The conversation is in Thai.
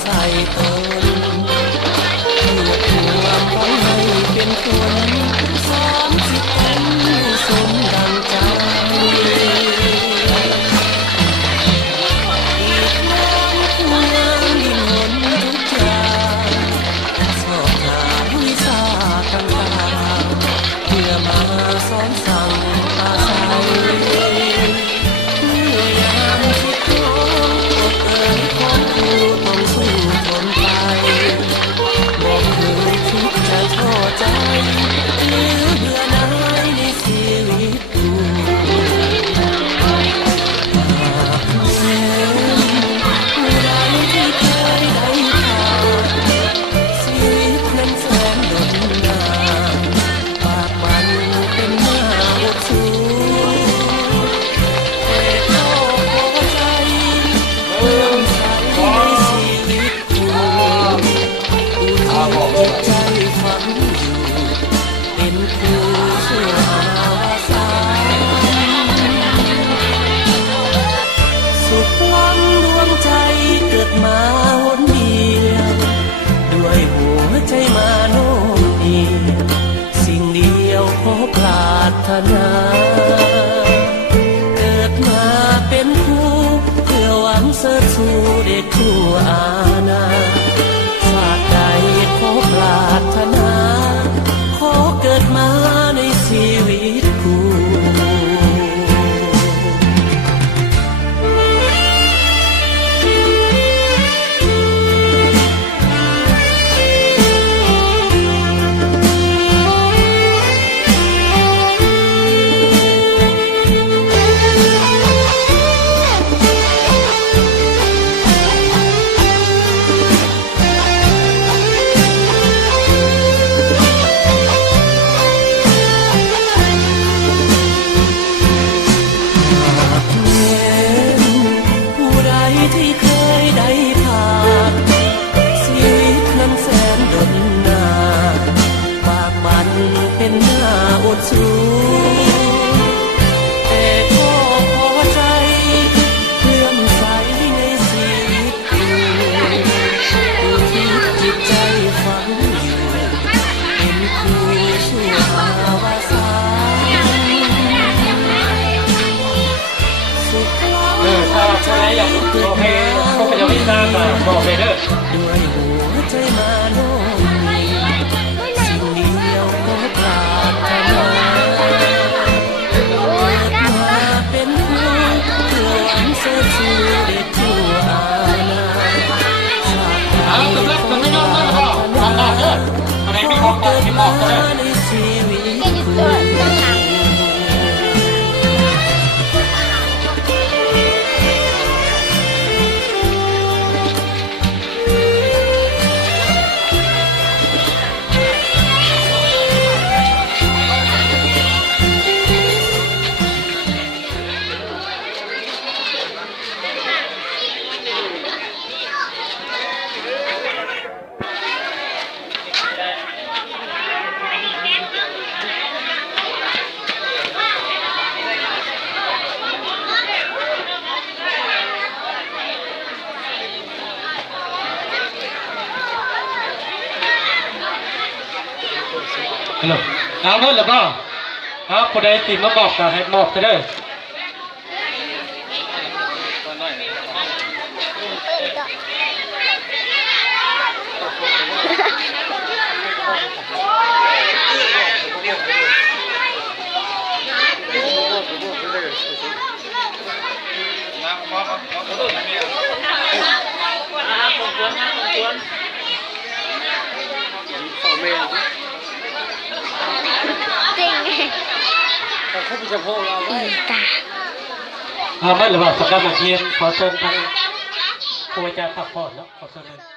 ใส่ตนเพื่อความหวังให้เป็นคน30 คนสมดังใจอีกน้ำควรดิ้นรนทุกอย่างสอบถามวิชาต่างๆเพื่อมาสอนสั่งอาศัยเมื่อยามที่ท้องตกเอ่ยของครูต้องสู้ทนไปบอกเคยคิดจะท้อใจหรือเบื่อหน่ายในชีวิตกูหากแม้ผู้ใดที่เคยได้ผ่านชีวิตนั้นแสนดนดาปากมันเป็นหน้าอดสูแต่ก็พอใจเลื่อมใสในชีวิตกูจิตใจฝังอยู่เป็นครูชั่วอาวาสสุขล้ำดวงใจเกิดมาหนเดียวด้วยหัวใจมาโน้มเอียงสิ่งเดียวขอปรารถนาเกิดมาเป็นครูเพื่อหวังเสริมสู่เด็กทั่วอาณาชาติใดขอปรารถนาขอเกิดมาในชีวิตกู ผู้ใดที่เคยได้ผ่านชีวิตนั้นแสนดนนานปากมันเป็นหน้าอดสูแต่ก็พอใจเลื่อมใสในชีวิตกูที่จิตใจฝังอยู่เป็นครูชั่วอาวาสถ้าใครอยากบอกให้เขาไปจะไม่ทราบบอกเลยเด้อด้วยหัวใจมาโน้มเอียงสิ่งเดียวขอปรารถนาเกิดมาเป็นครูเพื่อหวังเสริมสู่เด็กทั่วอาณาชาติใดขอปรารถนาขอเกิดมาในชีวิตกู ฮัลโหลเอาเพิ่นหรือเปล่าครับคนใดติดมาบอกกันให้บอกไปเด้อไม่หรือว่าสำหรับนักเรียนขอเชิญทางครูอาจารย์พักผ่อนแล้วขอเชิญเลย